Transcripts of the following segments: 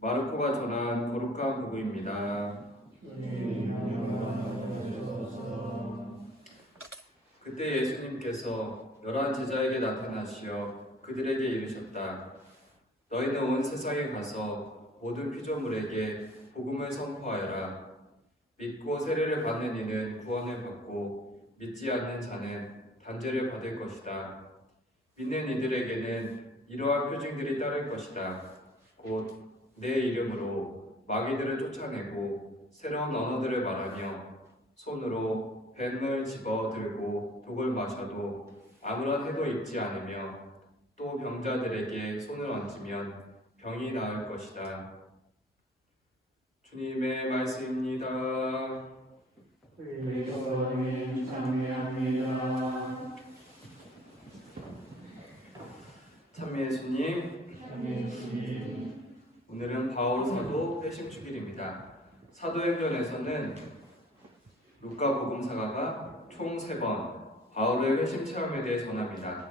마르코가 전한 거룩한 복음입니다. 그때 예수님께서 11 제자에게 나타나시어 그들에게 이르셨다. 너희는 온 세상에 가서 모든 피조물에게 복음을 선포하여라. 믿고 세례를 받는 이는 구원을 받고 믿지 않는 자는 단죄를 받을 것이다. 믿는 이들에게는 이러한 표징들이 따를 것이다. 곧 내 이름으로 마귀들을 쫓아내고 새로운 언어들을 말하며 손으로 뱀을 집어들고 독을 마셔도 아무런 해도 입지 않으며 또 병자들에게 손을 얹으면 병이 나을 것이다. 주님의 말씀입니다. 주님 찬미합니다. 참미 예수님, 오늘은 바울 사도 회심 주일입니다. 사도행전에서는 루카 복음사가가 총 3번 바울의 회심 체험에 대해 전합니다.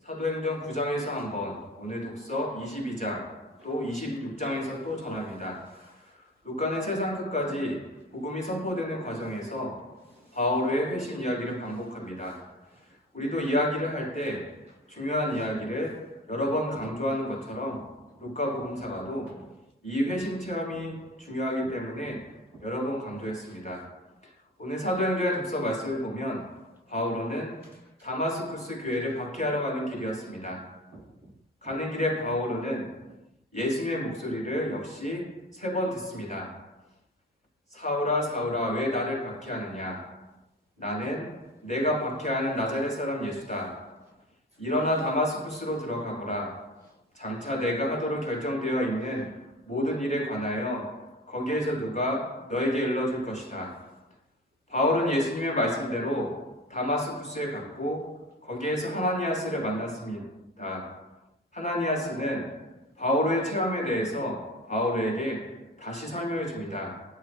사도행전 9장에서 한번, 오늘 독서 22장, 또 26장에서 또 전합니다. 루카는 세상 끝까지 복음이 선포되는 과정에서 바울의 회심 이야기를 반복합니다. 우리도 이야기를 할 때 중요한 이야기를 여러 번 강조하는 것처럼 루카 복음사가도 이 회심 체험이 중요하기 때문에 여러 번 강조했습니다. 오늘 사도행전의 독서 말씀을 보면 바오로는 다마스쿠스 교회를 박해하러 가는 길이었습니다. 가는 길에 바오로는 예수님의 목소리를 역시 3번 듣습니다. 사울아 사울아 왜 나를 박해하느냐? 나는 내가 박해하는 나자렛 사람 예수다. 일어나 다마스쿠스로 들어가거라. 장차 내가 하도록 결정되어 있는 모든 일에 관하여 거기에서 누가 너에게 일러줄 것이다. 바울은 예수님의 말씀대로 다마스쿠스에 갔고 거기에서 하나니아스를 만났습니다. 하나니아스는 바울의 체험에 대해서 바울에게 다시 설명해 줍니다.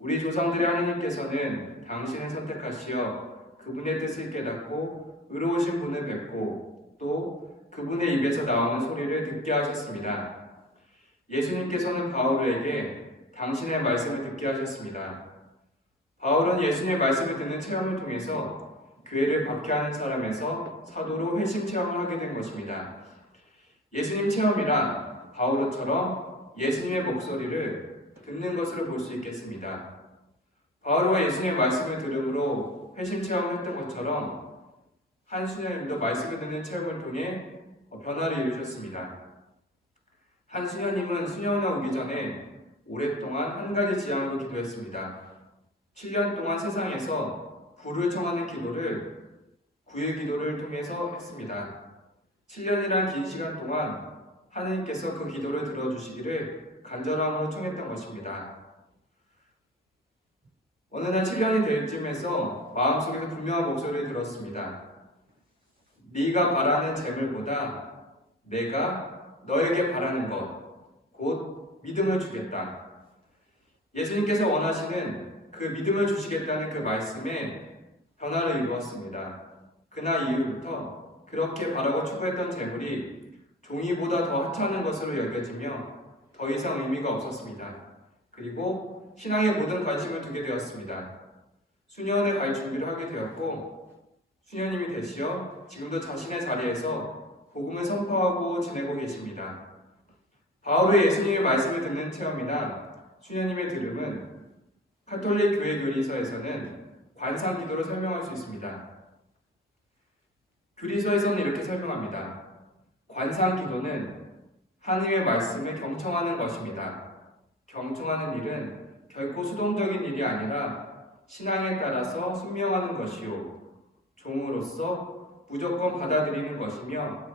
우리 조상들의 하나님께서는 당신을 선택하시어 그분의 뜻을 깨닫고 의로우신 분을 뵙고 또 그분의 입에서 나오는 소리를 듣게 하셨습니다. 예수님께서는 바울에게 당신의 말씀을 듣게 하셨습니다. 바울은 예수님의 말씀을 듣는 체험을 통해서 교회를 박해하는 사람에서 사도로 회심 체험을 하게 된 것입니다. 예수님 체험이란 바울처럼 예수님의 목소리를 듣는 것으로 볼 수 있겠습니다. 바울과 예수님의 말씀을 들음으로 회심 체험을 했던 것처럼 한수녀님도 말씀을 듣는 체험을 통해 변화를 이루셨습니다. 한수녀님은 수녀원에 오기 전에 오랫동안 한 가지 지향으로 기도했습니다. 7년 동안 세상에서 부를 청하는 기도를 구일 기도를 통해서 했습니다. 7년이란 긴 시간 동안 하느님께서 그 기도를 들어주시기를 간절함으로 청했던 것입니다. 어느 날 7년이 될 쯤에서 마음속에서 분명한 목소리를 들었습니다. 네가 바라는 재물보다 내가 너에게 바라는 것, 곧 믿음을 주겠다. 예수님께서 원하시는 그 믿음을 주시겠다는 그 말씀에 변화를 이루었습니다. 그날 이후부터 그렇게 바라고 추구했던 재물이 종이보다 더 하찮은 것으로 여겨지며 더 이상 의미가 없었습니다. 그리고 신앙에 모든 관심을 두게 되었습니다. 수녀원에 갈 준비를 하게 되었고 수녀님이 되시어 지금도 자신의 자리에서 복음을 선포하고 지내고 계십니다. 바울의 예수님의 말씀을 듣는 체험이나 수녀님의 들음은 가톨릭 교회 교리서에서는 관상 기도로 설명할 수 있습니다. 교리서에서는 이렇게 설명합니다. 관상 기도는 하느님의 말씀을 경청하는 것입니다. 경청하는 일은 결코 수동적인 일이 아니라 신앙에 따라서 순명하는 것이요 종으로서 무조건 받아들이는 것이며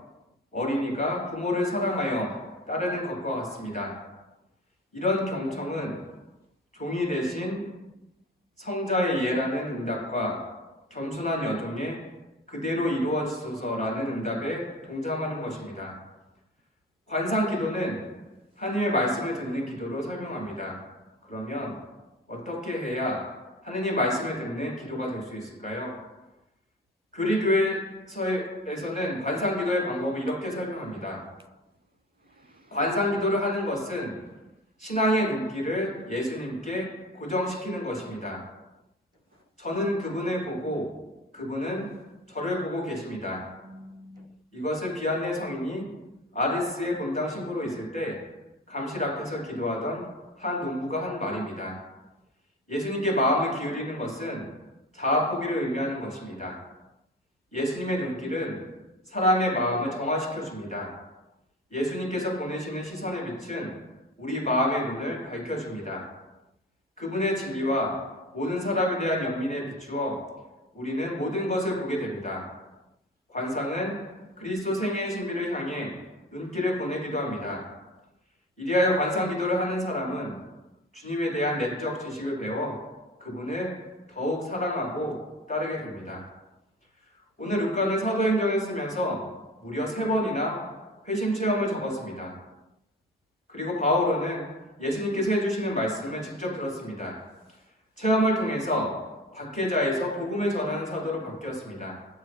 어린이가 부모를 사랑하여 따르는 것과 같습니다. 이런 경청은 종이 대신 성자의 예라는 응답과 겸손한 여종의 그대로 이루어지소서라는 응답에 동참하는 것입니다. 관상 기도는 하느님의 말씀을 듣는 기도로 설명합니다. 그러면 어떻게 해야 하느님 말씀을 듣는 기도가 될 수 있을까요? 교리교회에서는 관상 기도의 방법을 이렇게 설명합니다. 관상 기도를 하는 것은 신앙의 눈길을 예수님께 고정시키는 것입니다. 저는 그분을 보고 그분은 저를 보고 계십니다. 이것을 비안네 성인이 아리스의 본당 신부로 있을 때 감실 앞에서 기도하던 한 농부가 한 말입니다. 예수님께 마음을 기울이는 것은 자아 포기를 의미하는 것입니다. 예수님의 눈길은 사람의 마음을 정화시켜 줍니다. 예수님께서 보내시는 시선의 빛은 우리 마음의 눈을 밝혀줍니다. 그분의 진리와 모든 사람에 대한 연민에 비추어 우리는 모든 것을 보게 됩니다. 관상은 그리스도 생애의 신비를 향해 눈길을 보내기도 합니다. 이리하여 관상 기도를 하는 사람은 주님에 대한 내적 지식을 배워 그분을 더욱 사랑하고 따르게 됩니다. 오늘 루카는 사도행전을 쓰면서 무려 3번이나 회심 체험을 적었습니다. 그리고 바오로는 예수님께서 해주시는 말씀을 직접 들었습니다. 체험을 통해서 박해자에서 복음을 전하는 사도로 바뀌었습니다.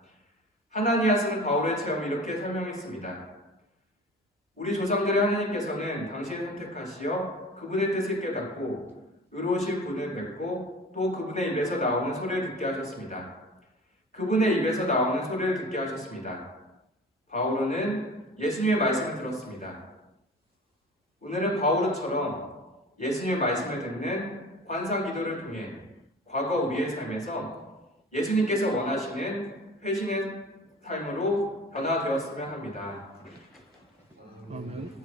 하나니아스는 바울의 체험을 이렇게 설명했습니다. 우리 조상들의 하나님께서는 당신을 선택하시어 그분의 뜻을 깨닫고 의로우신 분을 뵙고 또 그분의 입에서 나오는 소리를 듣게 하셨습니다. 그분의 입에서 나오는 소리를 듣게 하셨습니다. 바오로는 예수님의 말씀을 들었습니다. 오늘은 바오로처럼 예수님의 말씀을 듣는 관상 기도를 통해 과거 우리의 삶에서 예수님께서 원하시는 회심의 삶으로 변화되었으면 합니다. 아멘.